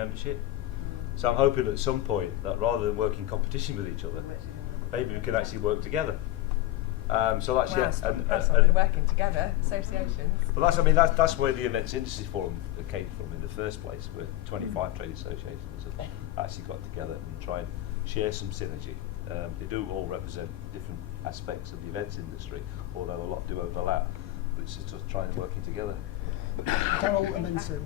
membership. So I'm hoping at some point that rather than work in competition with each other, maybe we can actually work together. So that's that's not been working together, associations. Well, that's where the Events Industry Forum came from in the first place, where 25 trade associations have actually got together and try and share some synergy. They do all represent different aspects of the events industry, although a lot do overlap. But it's just trying to working together. Carol and then Sue.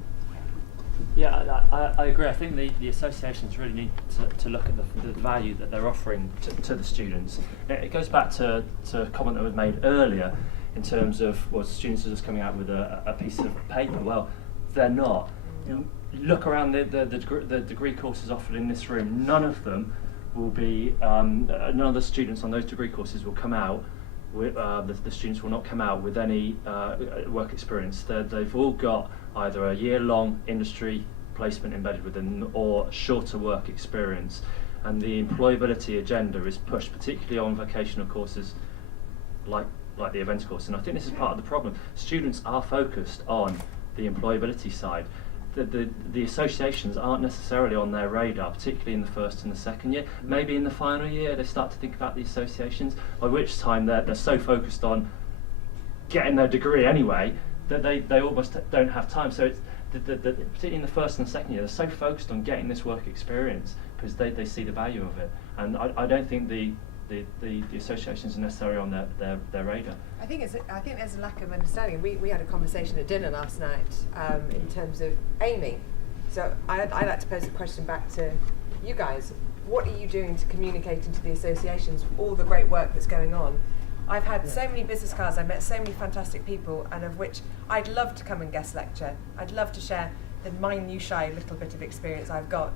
Yeah, I agree. I think the associations really need to look at the value that they're offering to the students. It goes back to a comment that was made earlier in terms of, well, students are just coming out with a piece of paper. Well, they're not. Look around the degree courses offered in this room. None of them will be, none of the students on those degree courses will come out with, the students will not come out with any work experience. They've all got either a year-long industry placement embedded within or shorter work experience. And the employability agenda is pushed particularly on vocational courses like the events course. And I think this is part of the problem. Students are focused on the employability side. The associations aren't necessarily on their radar, particularly in the first and the second year. Maybe in the final year they start to think about the associations, by which time they're so focused on getting their degree anyway that they almost don't have time. So it's particularly in the first and the second year, they're so focused on getting this work experience because they see the value of it. And I don't think the associations are necessarily on their radar. I think there's a lack of understanding. We had a conversation at dinner last night in terms of aiming. So I'd like to pose a question back to you guys. What are you doing to communicate into the associations all the great work that's going on? I've had so many business cards, I've met so many fantastic people, and of which I'd love to come and guest lecture. I'd love to share the minutiae little bit of experience I've got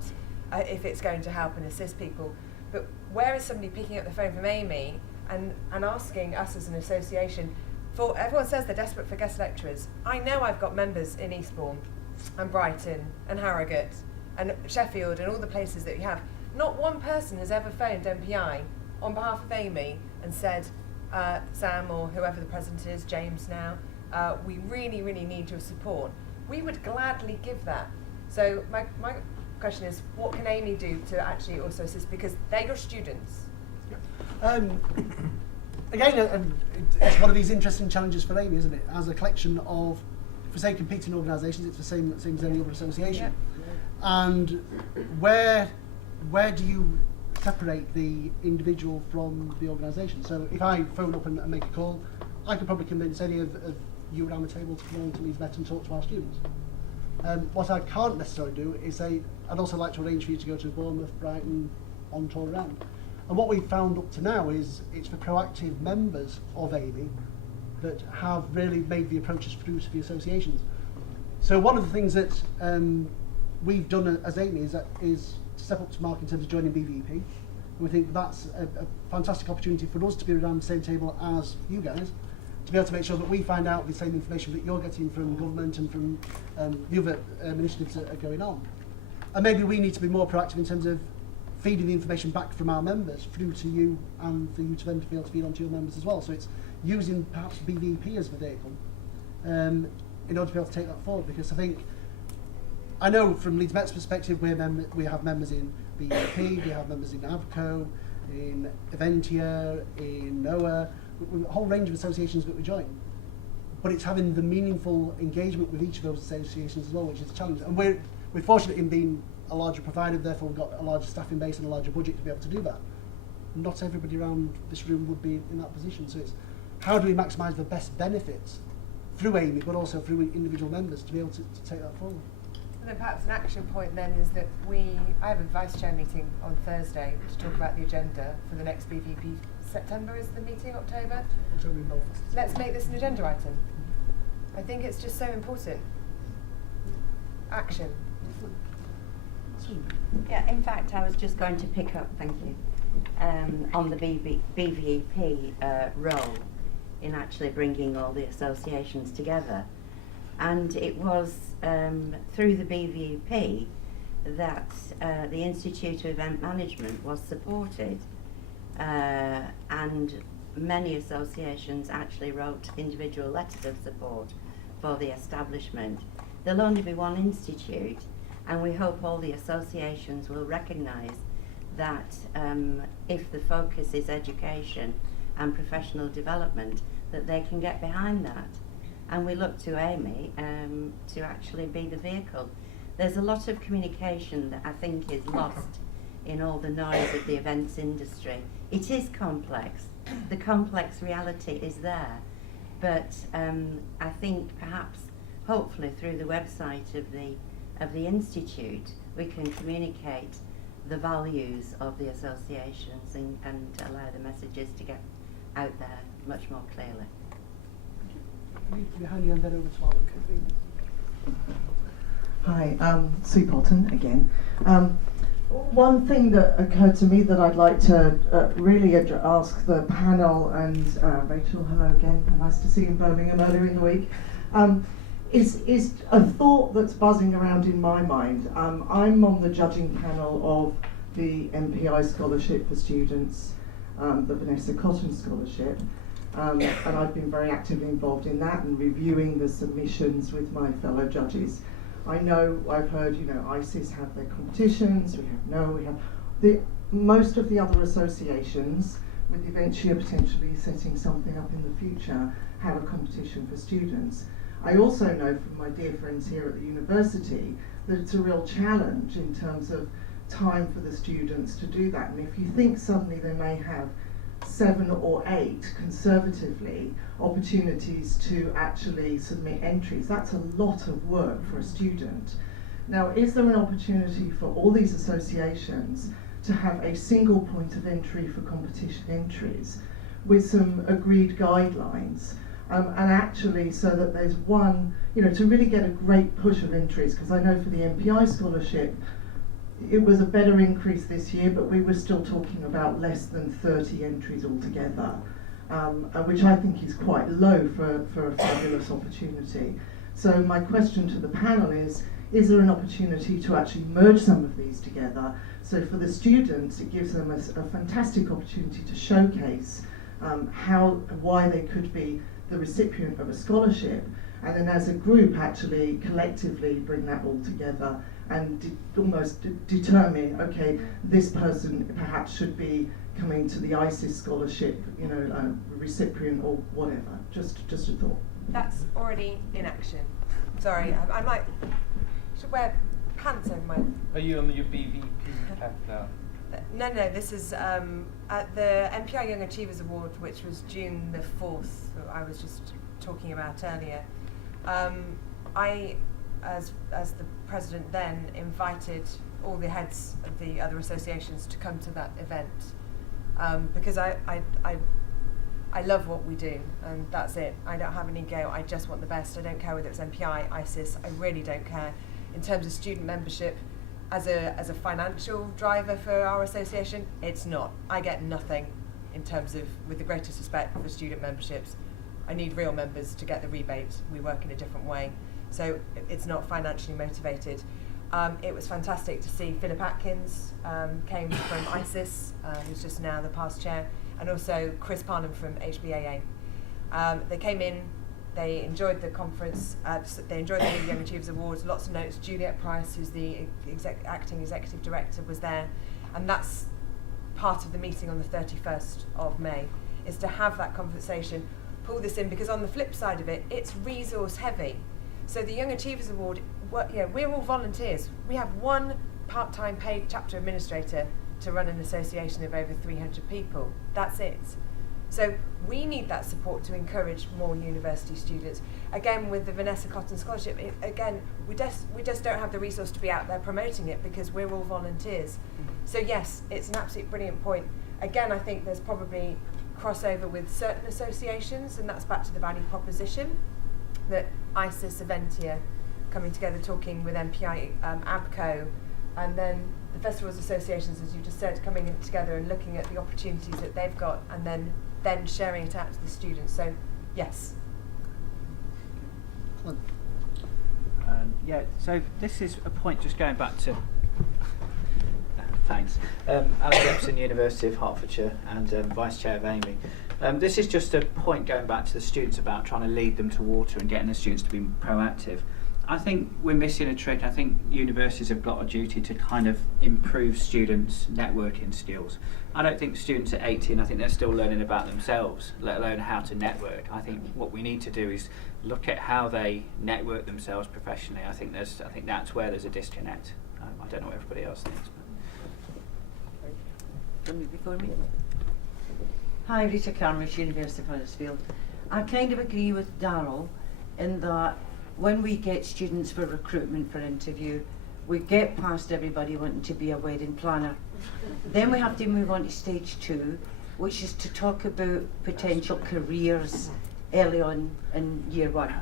if it's going to help and assist people. But where is somebody picking up the phone from Amy and asking us as an association for, everyone says they're desperate for guest lecturers. I know I've got members in Eastbourne and Brighton and Harrogate and Sheffield and all the places that you have. Not one person has ever phoned MPI on behalf of Amy and said, Sam or whoever the president is, James now, we really, really need your support. We would gladly give that. So my question is, what can Amy do to actually also assist, because they're your students? Again, it's one of these interesting challenges for Amy, isn't it? As a collection of, for say, competing organisations, it's the same as any other association. Yeah. And where do you separate the individual from the organisation? So if I phone up and make a call, I could probably convince any of you around the table to come on to Leeds Met and talk to our students. What I can't necessarily do is say, I'd also like to arrange for you to go to Bournemouth, Brighton, on tour around. And what we've found up to now is it's the proactive members of Amy that have really made the approaches through to the associations. So one of the things that we've done as Amy is to step up to Mark in terms of joining BVEP. And we think that's a fantastic opportunity for us to be around the same table as you guys, to be able to make sure that we find out the same information that you're getting from government and from the other initiatives that are going on. And maybe we need to be more proactive in terms of feeding the information back from our members through to you, and for you to then be able to feed onto your members as well. So it's using perhaps BVEP as the vehicle in order to be able to take that forward, because I know from Leeds Met's perspective, we have members in BVEP, we have members in AVCO, in Eventia, in NOEA, a whole range of associations that we join. But it's having the meaningful engagement with each of those associations as well, which is a challenge. And we're fortunate in being a larger provider, therefore we've got a larger staffing base and a larger budget to be able to do that. Not everybody around this room would be in that position, so it's how do we maximise the best benefits through Amy, but also through individual members to be able to take that forward. And then perhaps an action point then is that I have a vice chair meeting on Thursday to talk about the agenda for the next BVP. September is the meeting, October? October in Belfast. Let's make this an agenda item. I think it's just so important. Action. Yeah, in fact, I was just going to pick up, thank you, on the BVEP role in actually bringing all the associations together. And it was through the BVEP that the Institute of Event Management was supported, and many associations actually wrote individual letters of support for the establishment. There'll only be one institute, And we hope all the associations will recognise that if the focus is education and professional development, that they can get behind that. And we look to Amy to actually be the vehicle. There's a lot of communication that I think is lost in all the noise of the events industry. It is complex. The complex reality is there. But I think perhaps, hopefully through the website of the Institute, we can communicate the values of the associations and allow the messages to get out there much more clearly. Behind you and then over to Alan. Hi, Sue Bolton again. One thing that occurred to me that I'd like to really ask the panel, and Rachel, hello again, nice to see you in Birmingham earlier in the week, is a thought that's buzzing around in my mind. I'm on the judging panel of the MPI Scholarship for Students, the Vanessa Cotton Scholarship, and I've been very actively involved in that and reviewing the submissions with my fellow judges. I know, I've heard, ISES have their competitions, we have most of the other associations, with Eventia potentially setting something up in the future, have a competition for students. I also know from my dear friends here at the university that it's a real challenge in terms of time for the students to do that. And if you think suddenly they may have 7 or 8, conservatively, opportunities to actually submit entries, that's a lot of work for a student. Now, is there an opportunity for all these associations to have a single point of entry for competition entries with some agreed guidelines, and actually so that there's one, to really get a great push of entries? Because I know for the MPI scholarship, it was a better increase this year, but we were still talking about less than 30 entries altogether, which I think is quite low for a fabulous opportunity. So my question to the panel is there an opportunity to actually merge some of these together? So for the students, it gives them a fantastic opportunity to showcase why they could be the recipient of a scholarship, and then as a group actually collectively bring that all together and almost determine, okay, this person perhaps should be coming to the ISES scholarship, recipient or whatever. Just a thought. That's already in action. Sorry, I should wear pants over my... Are you on your BVP cap now? No, this is at the MPI Young Achievers Award, which was June the 4th, I was just talking about earlier. I, as the president then, invited all the heads of the other associations to come to that event, because I love what we do, and that's it. I don't have an ego, I just want the best. I don't care whether it's MPI, ISIS, I really don't care. In terms of student membership, as a financial driver for our association, it's not. I get nothing in terms of, with the greatest respect for student memberships, I need real members to get the rebate. We work in a different way. So it's not financially motivated. It was fantastic to see Philip Atkins came from ISIS, who's just now the past chair, and also Chris Parnham from HBAA. They came in, they enjoyed the conference, they enjoyed the Young Achievers Awards, lots of notes. Juliet Price, who's the acting executive director, was there, and that's part of the meeting on the 31st of May, is to have that conversation, pull this in, because on the flip side of it, it's resource heavy. So the Young Achievers Award, we're all volunteers. We have one part-time paid chapter administrator to run an association of over 300 people. That's it. So we need that support to encourage more university students. Again, with the Vanessa Cotton Scholarship, we just don't have the resource to be out there promoting it because we're all volunteers. So yes, it's an absolutely brilliant point. Again, I think there's probably crossover with certain associations, and that's back to the value proposition, that ISIS, Eventia, coming together, talking with MPI, ABCO, and then the festivals associations, as you just said, coming in together and looking at the opportunities that they've got, and then sharing it out to the students. So, yes. Yeah, so this is a point just going back to thanks. Alan Gibson, University of Hertfordshire, and Vice Chair of Amy. This is just a point going back to the students about trying to lead them to water and getting the students to be proactive. I think we're missing a trick. I think universities have got a duty to kind of improve students' networking skills. I don't think students at 18, I think they're still learning about themselves, let alone how to network. I think what we need to do is look at how they network themselves professionally. I think that's where there's a disconnect. I don't know what everybody else thinks. Before me. Hi, Rita Carmish, University of Huddersfield. I kind of agree with Darryl in that when we get students for recruitment for interview, we get past everybody wanting to be a wedding planner. Then we have to move on to stage 2, which is to talk about potential careers early on in year 1.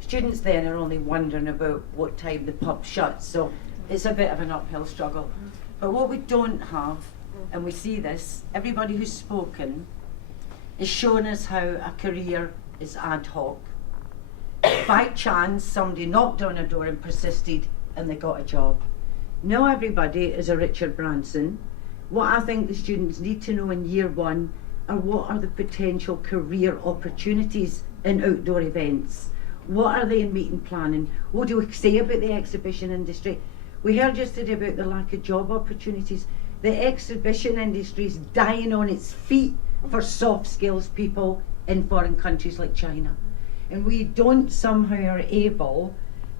Students then are only wondering about what time the pub shuts, so it's a bit of an uphill struggle. But what we don't have, and we see this, everybody who's spoken is showing us how a career is ad hoc. By chance, somebody knocked on a door and persisted, and they got a job. Not everybody is a Richard Branson. What I think the students need to know in year 1 are what are the potential career opportunities in outdoor events. What are they in meeting planning? What do we say about the exhibition industry? We heard yesterday about the lack of job opportunities. The exhibition industry is dying on its feet for soft skills people in foreign countries like China. And we don't somehow are able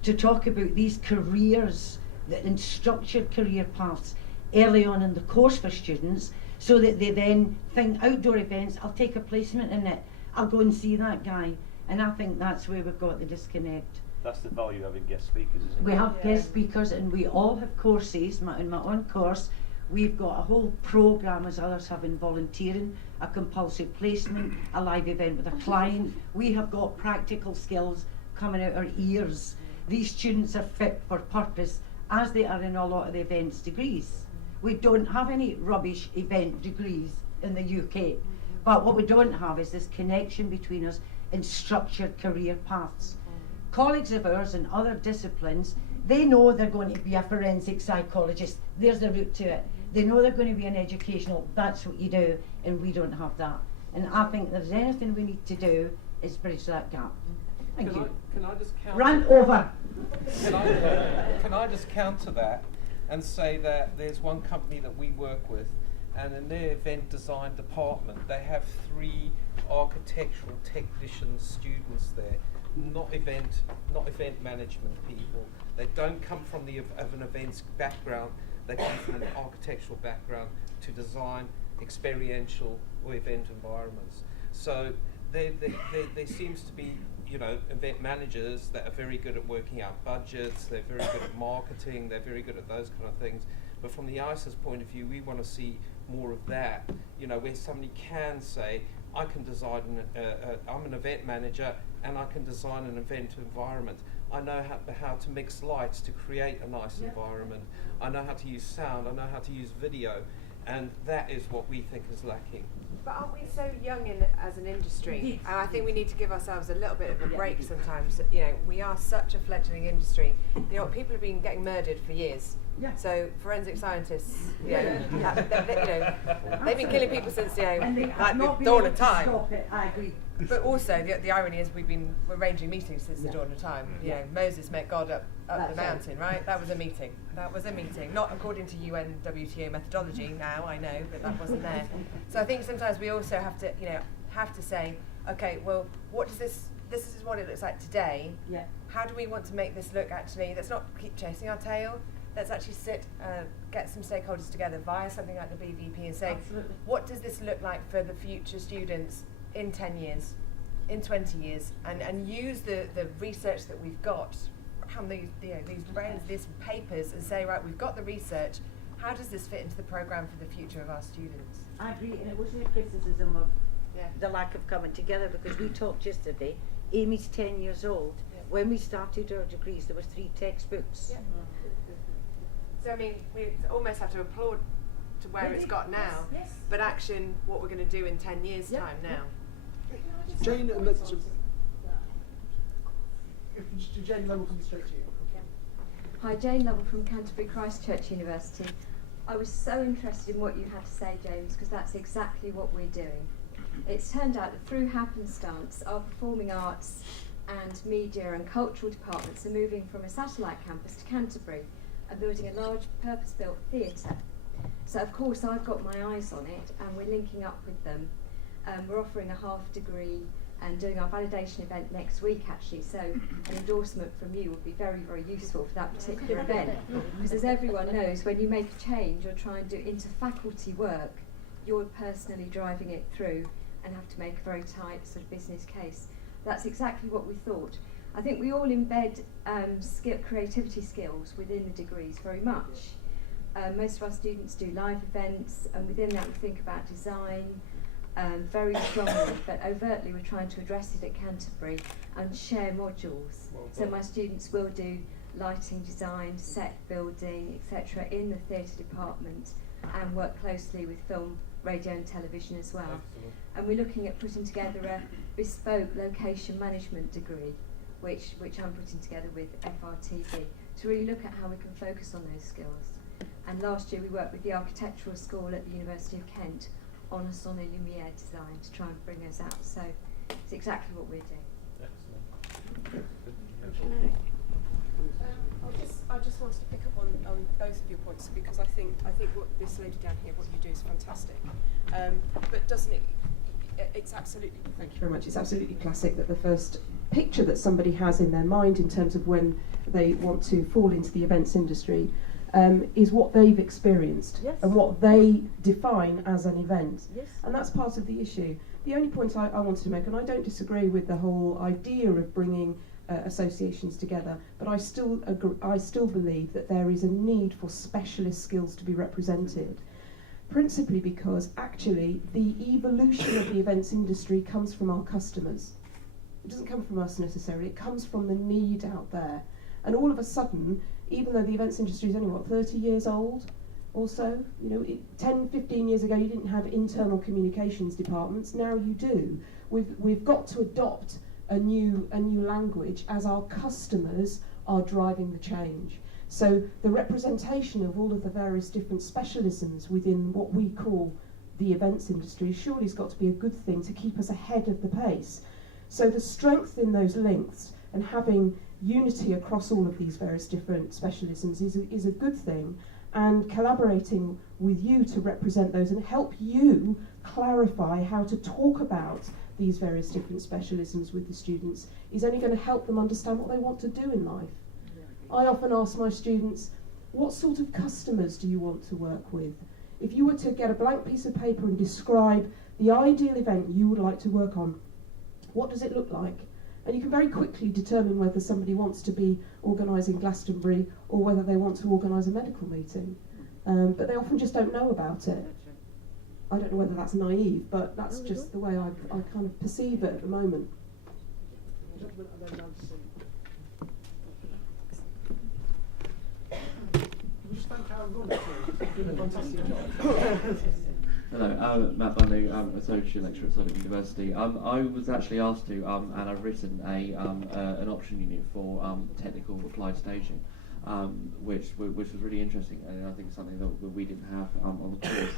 to talk about these careers and structured career paths early on in the course for students, so that they then think outdoor events, I'll take a placement in it, I'll go and see that guy. And I think that's where we've got the disconnect. That's the value of having guest speakers, isn't it? We have guest speakers, and we all have courses. In my own course, we've got a whole programme, as others have, in volunteering, a compulsory placement, a live event with a client. We have got practical skills coming out our ears. These students are fit for purpose, as they are in a lot of the events degrees. We don't have any rubbish event degrees in the UK, but what we don't have is this connection between us in structured career paths. Colleagues of ours in other disciplines, they know they're going to be a forensic psychologist, there's the route to it. They know they're going to be an educational, that's what you do, and we don't have that. And I think if there's anything we need to do is bridge that gap. Thank you. Can I just counter? Run over. Can I just counter that and say that there's one company that we work with, and in their event design department, they have 3 architectural technician students there, not event management people. They don't come from an events background. They come from an architectural background to design experiential or event environments. So there seems to be, event managers that are very good at working out budgets, they're very good at marketing, they're very good at those kind of things. But from the ISES point of view, we want to see more of that, where somebody can say, I can design, I'm an event manager and I can design an event environment. I know how to mix lights to create a nice environment. I know how to use sound, I know how to use video, and that is what we think is lacking. But aren't we so young as an industry? And I think we need to give ourselves a little bit of a break sometimes. We are such a fledgling industry. People have been getting murdered for years. Yeah. So forensic scientists, they've been killing people since and they like have the not been dawn able of to time. stop it, I agree. But also the irony is we're arranging meetings since the dawn of time. Moses met God up the mountain, right? That was a meeting. Not according to UN WTO methodology now, I know, but that wasn't there. So I think sometimes we also have to say, okay, well, what does this is what it looks like today. Yeah. How do we want to make this look actually? Let's not keep chasing our tail. Let's actually get some stakeholders together via something like the BVP and say, Absolutely. what does this look like for the future students in 10 years, in 20 years, and use the research that we've got from these brands, these papers, and say, right, we've got the research, how does this fit into the programme for the future of our students? I agree, and it wasn't a criticism of the lack of coming together, because we talked yesterday. Amy's 10 years old. Yeah. When we started our degrees, there were 3 textbooks. Yeah. So we almost have to applaud to where it's got now, yes. but action what we're going to do in 10 years' time now. Jane, Jane Lowe will come straight to you. Hi, Jane Lovell from Canterbury Christchurch University. I was so interested in what you had to say, James, because that's exactly what we're doing. It's turned out that through happenstance, our performing arts and media and cultural departments are moving from a satellite campus to Canterbury and building a large purpose-built theatre. So of course I've got my eyes on it, and we're linking up with them. We're offering a half degree and doing our validation event next week actually, so an endorsement from you would be very, very useful for that particular event. Because as everyone knows, when you make a change or try and do inter-faculty work, you're personally driving it through and have to make a very tight sort of business case. That's exactly what we thought. I think we all embed creativity skills within the degrees very much. Most of our students do live events, and within that we think about design very strongly, but overtly we're trying to address it at Canterbury and share modules. So my students will do lighting design, set building, etc. in the theatre department, and work closely with film, radio and television as well. And we're looking at putting together a bespoke location management degree, which I'm putting together with FRTB, to really look at how we can focus on those skills. And last year we worked with the architectural school at the University of Kent on a Sonne Lumiere design to try and bring us out. So it's exactly what we're doing. I just wanted to pick up on both of your points, because I think what this lady down here, what you do is fantastic. But doesn't it? It's absolutely. Thank you very much. It's absolutely classic that the first picture that somebody has in their mind in terms of when they want to fall into the events industry is what they've experienced and what they define as an event. And that's part of the issue. The only point I wanted to make, and I don't disagree with the whole idea of bringing associations together, but I still believe that there is a need for specialist skills to be represented, principally because actually the evolution of the events industry comes from our customers. It doesn't come from us necessarily, it comes from the need out there. And all of a sudden, even though the events industry is only, 30 years old or so, 10, 15 years ago you didn't have internal communications departments, now you do. We've got to adopt a new language as our customers are driving the change. So the representation of all of the various different specialisms within what we call the events industry surely has got to be a good thing to keep us ahead of the pace. So the strength in those links and having unity across all of these various different specialisms is a good thing, and collaborating with you to represent those and help you clarify how to talk about these various different specialisms with the students is only going to help them understand what they want to do in life. I often ask my students, what sort of customers do you want to work with? If you were to get a blank piece of paper and describe the ideal event you would like to work on, what does it look like? And you can very quickly determine whether somebody wants to be organising Glastonbury or whether they want to organise a medical meeting. But they often just don't know about it. I don't know whether that's naive, but that's just the way I kind of perceive it at the moment. Hello, Matt Bundy, Associate Lecturer at Solihull University. I was actually asked to, and I've written an option unit for technical applied staging, which was really interesting, and I think something that we didn't have on the course.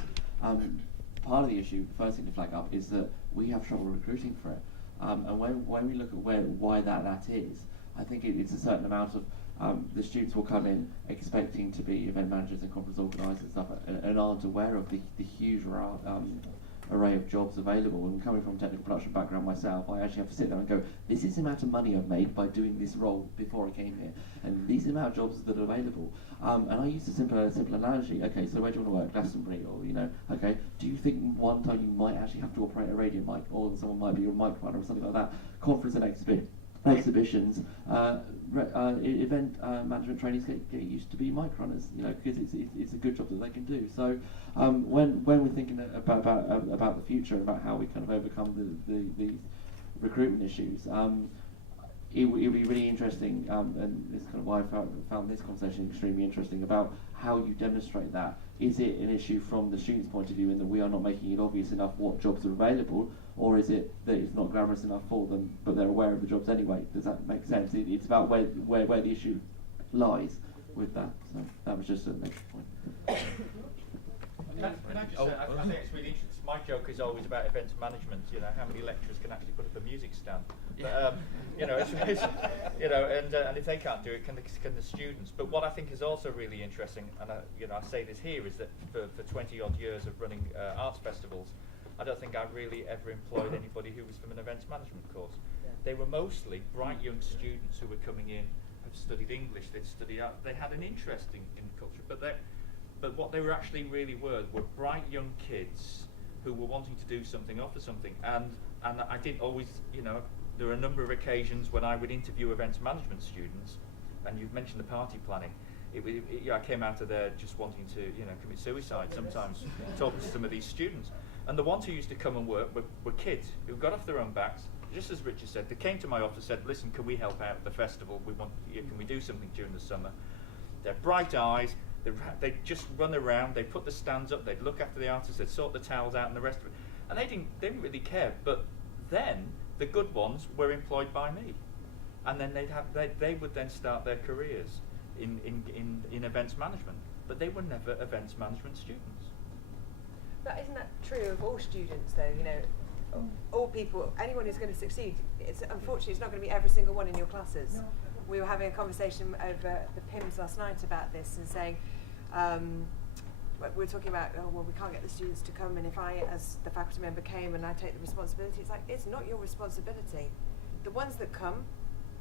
Part of the issue, the first thing to flag up, is that we have trouble recruiting for it, and when we look at why that is, I think it's a certain amount of the students will come in expecting to be event managers and conference organisers and stuff, and aren't aware of the huge array of jobs available. And coming from a technical production background myself, I actually have to sit there and go, this is the amount of money I've made by doing this role before I came here, and these are the amount of jobs that are available. And I used a simple analogy. Okay, so where do you want to work? Glastonbury, or okay, do you think one time you might actually have to operate a radio mic, or someone might be your mic runner or something like that? Conference and exhibitions, event management trainees get used to be mic runners, because it's a good job that they can do. So when we're thinking about the future, about how we kind of overcome the recruitment issues, it would be really interesting, and this is kind of why I found this conversation extremely interesting, about how you demonstrate that. Is it an issue from the student's point of view in that we are not making it obvious enough what jobs are available, or is it that it's not glamorous enough for them, but they're aware of the jobs anyway? Does that make sense? It's about where the issue lies with that. So that was just a next point. I think it's really interesting. my joke is always about events management. You know, how many lecturers can actually put up a music stand? But, you know, it's you know, and if they can't do it, can the students? But what I think is also really interesting, and you know, I say this here, is that for 20 odd years of running arts festivals, I don't think I really ever employed anybody who was from an events management course. They were mostly bright young students who were coming in, had studied English, they'd studied art, they had an interest in culture, but what they were actually really were bright young kids who were wanting to do something, offer something, and I didn't always, you know, there were a number of occasions when I would interview events management students, and you've mentioned the party planning. I came out of there just wanting to, you know, commit suicide sometimes, talking to some of these students. And the ones who used to come and work were kids who got off their own backs, just as Richard said. They came to my office and said, listen, can we help out at the festival? Can we do something during the summer? They're bright eyes, they just run around, they put the stands up, they'd look after the artists, they'd sort the towels out and the rest of it. And they didn't really care. But then the good ones were employed by me. And then they would then start their careers in events management. But they were never events management students. But isn't that true of all students, though? You know, all people, anyone who's going to succeed. Unfortunately, it's not going to be every single one in your classes. No. We were having a conversation over the PIMS last night about this and saying, we were talking about, oh, well, we can't get the students to come, and if I, as the faculty member, came and I take the responsibility, it's like, it's not your responsibility. The ones that come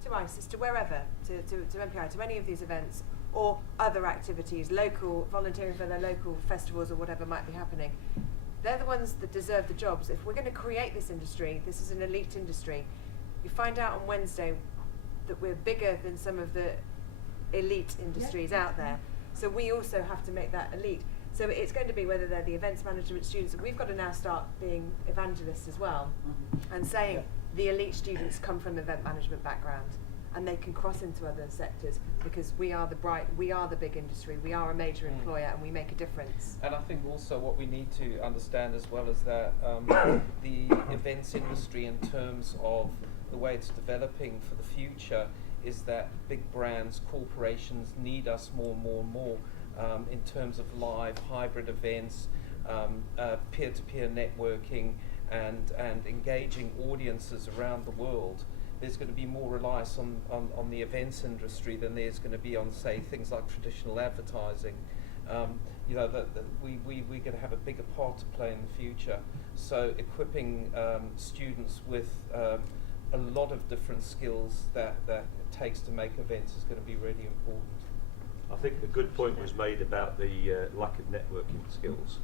to ISES, to wherever, to MPI, to any of these events, or other activities, local, volunteering for their local festivals or whatever might be happening, they're the ones that deserve the jobs. If we're going to create this industry, this is an elite industry, you find out on Wednesday that we're bigger than some of the elite industries out there. So we also have to make that elite. So it's going to be whether they're the events management students, and we've got to now start being evangelists as well, and saying the elite students come from event management background, and they can cross into other sectors because we are the big industry, we are a major employer, and we make a difference. And I think also what we need to understand as well is that the events industry, in terms of the way it's developing for the future, is that big brands, corporations need us more and more and more in terms of live, hybrid events, peer-to-peer networking, and engaging audiences around the world. There's going to be more reliance on the events industry than there's going to be on, say, things like traditional advertising. You know, we're going to have a bigger part to play in the future. So equipping students with a lot of different skills that it takes to make events is going to be really important. I think a good point was made about the lack of networking skills.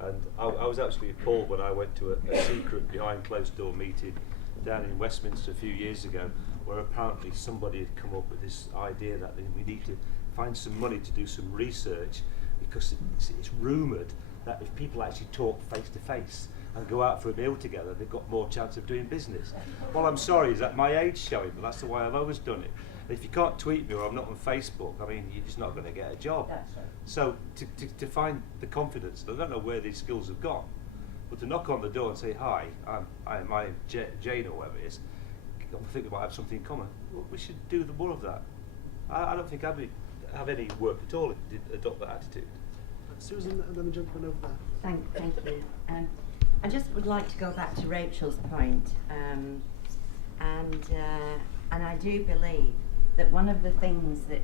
And I was actually appalled when I went to a secret behind closed door meeting down in Westminster a few years ago, where apparently somebody had come up with this idea that we need to find some money to do some research, because it's rumoured that if people actually talk face to face and go out for a meal together, they've got more chance of doing business. Well, I'm sorry, is that my age showing? But that's the way I've always done it. If you can't tweet me or I'm not on Facebook, I mean, you're just not going to get a job. That's right. So to find the confidence, I don't know where these skills have gone, but to knock on the door and say, hi, my name's Jane or whatever it is, I think we might have something in common. Well, we should do more of that. I don't think I'd have any work at all if you did adopt that attitude. Susan, and then the gentleman over there. Thank you. I just would like to go back to Rachel's point, and I do believe that one of the things that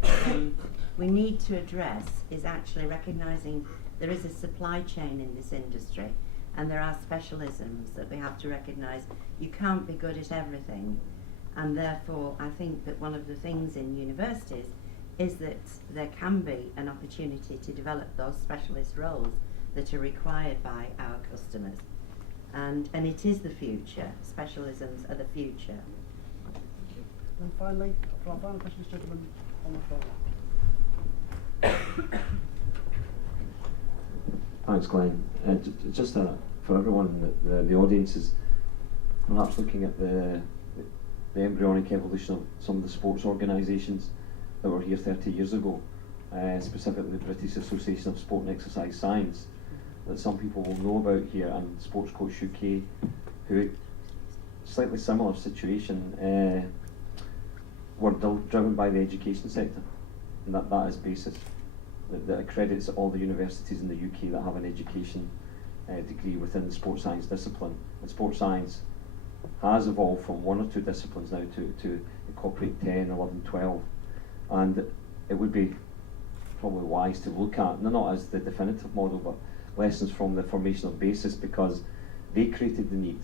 we need to address is actually recognising there is a supply chain in this industry, and there are specialisms that we have to recognise. You can't be good at everything, and therefore I think that one of the things in universities is that there can be an opportunity to develop those specialist roles that are required by our customers. And it is the future. Specialisms are the future. And finally, for our final questions, gentlemen, on the floor. Thanks, Glenn. Just for everyone, the audience is perhaps looking at the embryonic evolution of some of the sports organisations that were here 30 years ago, specifically the British Association of Sport and Exercise Science, that some people will know about here, and Sports Coach UK, who, slightly similar situation, were driven by the education sector, and that is basis that accredits all the universities in the UK that have an education degree within the sports science discipline. And sports science has evolved from 1 or 2 disciplines now to incorporate 10, 11, 12. And it would be probably wise to look at, not as the definitive model, but lessons from the formation of BASIS, because they created the need.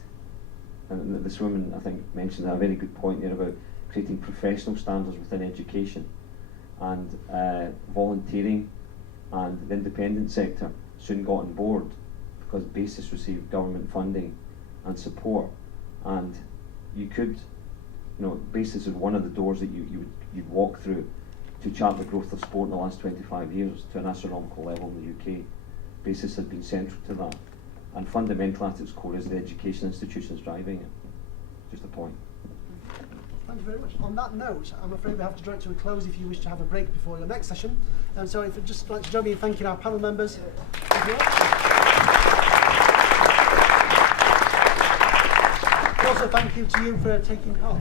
And this woman, I think, mentioned a very good point there about creating professional standards within education. And volunteering and the independent sector soon got on board because BASIS received government funding and support. And you could, BASIS is one of the doors that you'd walk through to chart the growth of sport in the last 25 years to an astronomical level in the UK. BASIS has been central to that. And fundamental at its core is the education institutions driving it. Just a point. Thank you very much. On that note, I'm afraid we have to draw it to a close if you wish to have a break before your next session. So if you'd just like to join me in thanking our panel members. Also thank you to you for taking part.